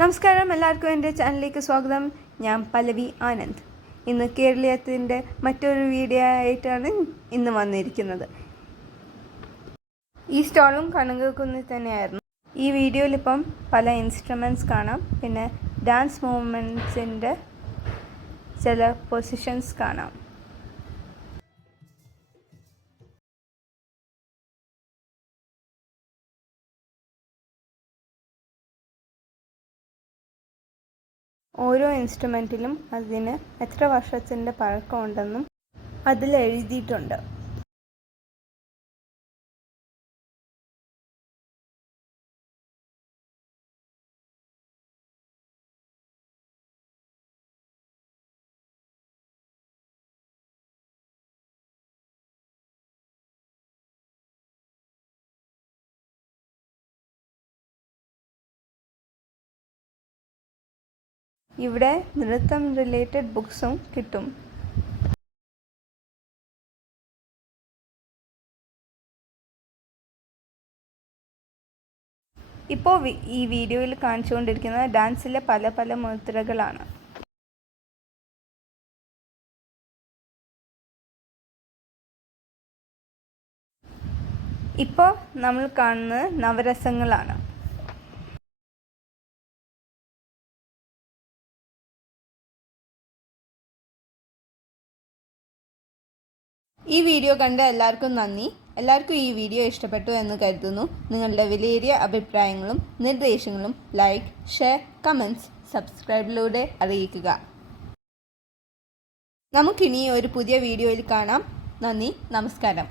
നമസ്കാരം, എല്ലാവർക്കും എൻ്റെ ചാനലിലേക്ക് സ്വാഗതം. ഞാൻ പല്ലവി ആനന്ദ്. ഇന്ന് കേരളീയത്തിൻ്റെ മറ്റൊരു വീഡിയോ ആയിട്ടാണ് ഇന്ന് വന്നിരിക്കുന്നത്. ഈ സ്റ്റോളും കനകക്കുന്നിൽ തന്നെയായിരുന്നു. ഈ വീഡിയോയിലിപ്പം പല ഇൻസ്ട്രുമെൻറ്റ്സ് കാണാം, പിന്നെ ഡാൻസ് മൂവ്മെൻറ്റ്സിൻ്റെ ചില പൊസിഷൻസ് കാണാം. ഓരോ ഇൻസ്ട്രുമെൻറ്റിലും അതിന് എത്ര വർഷത്തിൻ്റെ പഴക്കമുണ്ടെന്നും അതിൽ എഴുതിയിട്ടുണ്ട്. ഇവിടെ നൃത്തം റിലേറ്റഡ് ബുക്സും കിട്ടും. ഇപ്പോൾ ഈ വീഡിയോയിൽ കാണിച്ചുകൊണ്ടിരിക്കുന്നത് ഡാൻസിലെ പല പല മുദ്രകളാണ്. ഇപ്പോൾ നമ്മൾ കാണുന്നത് നവരസങ്ങളാണ്. ഈ വീഡിയോ കണ്ട എല്ലാവർക്കും നന്ദി. എല്ലാവർക്കും ഈ വീഡിയോ ഇഷ്ടപ്പെട്ടു എന്ന് കരുതുന്നു. നിങ്ങളുടെ വിലയേറിയ അഭിപ്രായങ്ങളും നിർദ്ദേശങ്ങളും ലൈക്ക്, ഷെയർ, കമൻറ്റ്സ്, സബ്സ്ക്രൈബിലൂടെ അറിയിക്കുക. നമുക്കിനി ഒരു പുതിയ വീഡിയോയിൽ കാണാം. നന്ദി, നമസ്കാരം.